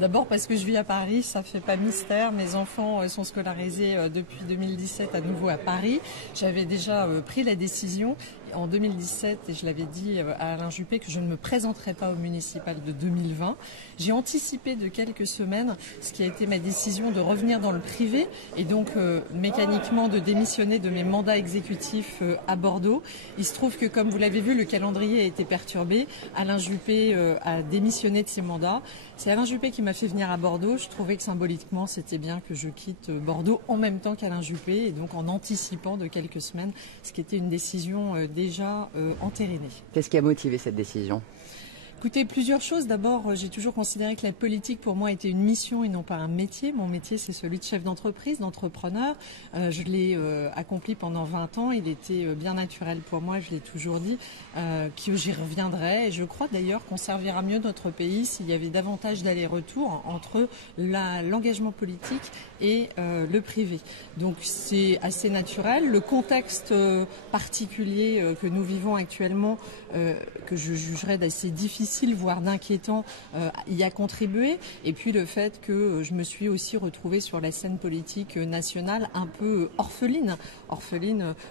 D'abord parce que je vis à Paris, ça fait pas mystère. Mes enfants sont scolarisés depuis 2017 à nouveau à Paris. J'avais déjà pris la décision en 2017 et je l'avais dit à Alain Juppé que je ne me présenterais pas au municipal de 2020. J'ai anticipé de quelques semaines ce qui a été ma décision de revenir dans le privé et donc mécaniquement de démissionner de mes mandats exécutifs à Bordeaux. Il se trouve que comme vous l'avez vu, le calendrier a été perturbé. Alain Juppé a démissionné de ses mandats. C'est Alain Juppé qui m'a fait venir à Bordeaux. Je trouvais que symboliquement, c'était bien que je quitte Bordeaux en même temps qu'Alain Juppé et donc en anticipant de quelques semaines, ce qui était une décision déjà entérinée. Qu'est-ce qui a motivé cette décision ? Écoutez, plusieurs choses. D'abord, j'ai toujours considéré que la politique, pour moi, était une mission et non pas un métier. Mon métier, c'est celui de chef d'entreprise, d'entrepreneur. Je l'ai accompli pendant 20 ans. Il était bien naturel pour moi, je l'ai toujours dit, que j'y reviendrai. Et je crois d'ailleurs qu'on servira mieux notre pays s'il y avait davantage d'allers-retours entre l'engagement politique et le privé. Donc c'est assez naturel. Le contexte particulier que nous vivons actuellement, que je jugerais d'assez difficile, voire d'inquiétant, y a contribué. Et puis le fait que je me suis aussi retrouvée sur la scène politique nationale un peu orpheline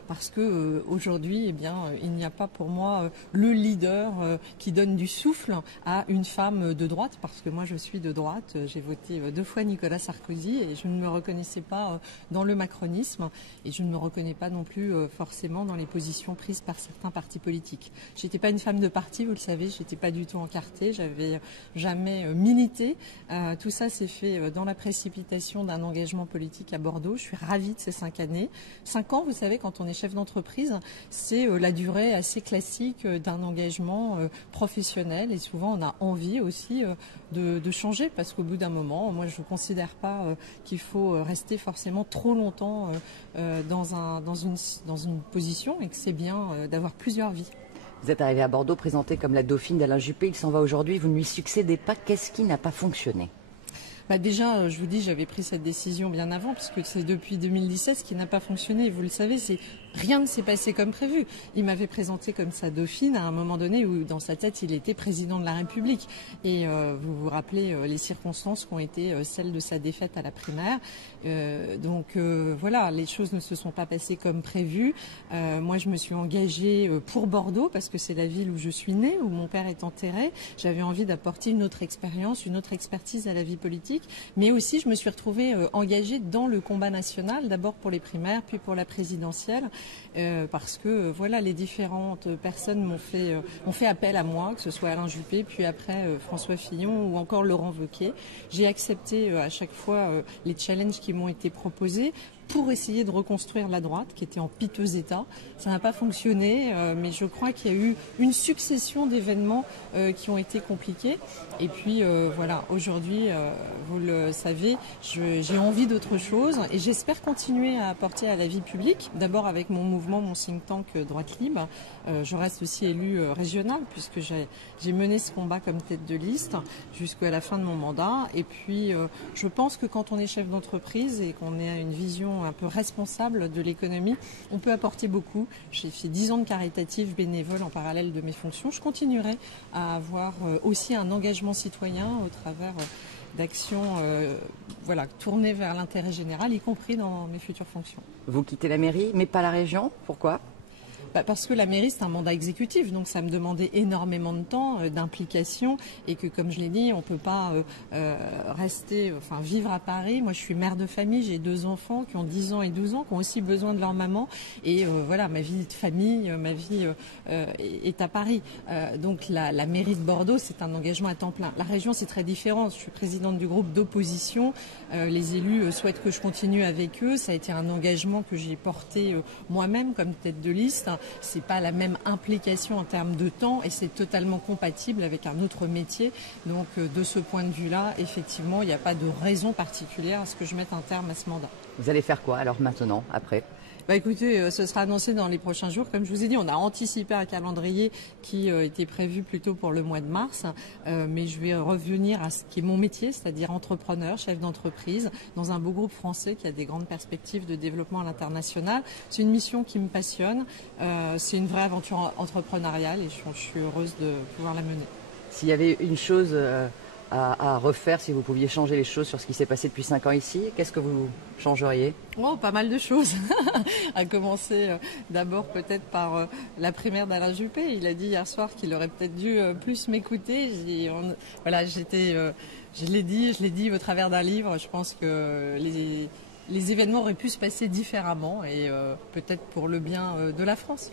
parce que aujourd'hui, eh bien, il n'y a pas pour moi le leader qui donne du souffle à une femme de droite, parce que moi je suis de droite. J'ai voté 2 fois Nicolas Sarkozy et je ne me reconnaissais pas dans le macronisme et je ne me reconnais pas non plus forcément dans les positions prises par certains partis politiques. J'étais pas une femme de parti, vous le savez, j'étais pas du tout encartée, j'avais jamais milité. Tout ça s'est fait dans la précipitation d'un engagement politique à Bordeaux. Je suis ravie de ces 5 années. 5 ans, vous savez, quand on est chef d'entreprise, c'est la durée assez classique d'un engagement professionnel et souvent on a envie aussi de changer parce qu'au bout d'un moment, moi je ne considère pas qu'il faut rester forcément trop longtemps dans une position et que c'est bien d'avoir plusieurs vies. Vous êtes arrivée à Bordeaux présentée comme la dauphine d'Alain Juppé. Il s'en va aujourd'hui, vous ne lui succédez pas. Qu'est-ce qui n'a pas fonctionné ? Déjà, je vous dis, j'avais pris cette décision bien avant, puisque c'est depuis 2017 ce qui n'a pas fonctionné. Vous le savez, rien ne s'est passé comme prévu. Il m'avait présenté comme sa dauphine à un moment donné où, dans sa tête, il était président de la République. Et vous vous rappelez les circonstances qui ont été celles de sa défaite à la primaire. Voilà, les choses ne se sont pas passées comme prévu. Moi, je me suis engagée pour Bordeaux, parce que c'est la ville où je suis née, où mon père est enterré. J'avais envie d'apporter une autre expérience, une autre expertise à la vie politique. Mais aussi, je me suis retrouvée engagée dans le combat national, d'abord pour les primaires, puis pour la présidentielle, parce que voilà, les différentes personnes m'ont fait appel à moi, que ce soit Alain Juppé, puis après François Fillon ou encore Laurent Wauquiez. J'ai accepté à chaque fois les challenges qui m'ont été proposés pour essayer de reconstruire la droite qui était en piteux état. Ça n'a pas fonctionné, mais je crois qu'il y a eu une succession d'événements qui ont été compliqués. Et puis voilà, aujourd'hui, vous le savez, j'ai envie d'autre chose et j'espère continuer à apporter à la vie publique. D'abord avec mon mouvement, mon think tank Droite Libre. Je reste aussi élue régionale puisque j'ai mené ce combat comme tête de liste jusqu'à la fin de mon mandat. Et puis je pense que quand on est chef d'entreprise et qu'on a une vision un peu responsable de l'économie, on peut apporter beaucoup. J'ai fait 10 ans de caritatif bénévole en parallèle de mes fonctions. Je continuerai à avoir aussi un engagement citoyen au travers d'actions tournées vers l'intérêt général, y compris dans mes futures fonctions. Vous quittez la mairie, mais pas la région. Pourquoi ? Parce que la mairie, c'est un mandat exécutif, donc ça me demandait énormément de temps, d'implication, et que, comme je l'ai dit, on ne peut pas vivre à Paris. Moi, je suis mère de famille, j'ai 2 enfants qui ont 10 ans et 12 ans, qui ont aussi besoin de leur maman, et voilà, ma vie de famille, ma vie est à Paris. Donc la mairie de Bordeaux, c'est un engagement à temps plein. La région, c'est très différent. Je suis présidente du groupe d'opposition. Les élus souhaitent que je continue avec eux. Ça a été un engagement que j'ai porté moi-même comme tête de liste. C'est pas la même implication en termes de temps et c'est totalement compatible avec un autre métier. Donc de ce point de vue-là, effectivement, il n'y a pas de raison particulière à ce que je mette un terme à ce mandat. Vous allez faire quoi alors maintenant, après ? Écoutez, ce sera annoncé dans les prochains jours. Comme je vous ai dit, on a anticipé un calendrier qui était prévu plutôt pour le mois de mars. Mais je vais revenir à ce qui est mon métier, c'est-à-dire entrepreneur, chef d'entreprise, dans un beau groupe français qui a des grandes perspectives de développement à l'international. C'est une mission qui me passionne. C'est une vraie aventure entrepreneuriale et je suis heureuse de pouvoir la mener. S'il y avait une chose à refaire si vous pouviez changer les choses sur ce qui s'est passé depuis 5 ans ici? Qu'est-ce que vous changeriez? Oh, pas mal de choses. À commencer d'abord peut-être par la primaire d'Alain Juppé. Il a dit hier soir qu'il aurait peut-être dû plus m'écouter. Voilà, je l'ai dit au travers d'un livre. Je pense que les événements auraient pu se passer différemment et peut-être pour le bien de la France.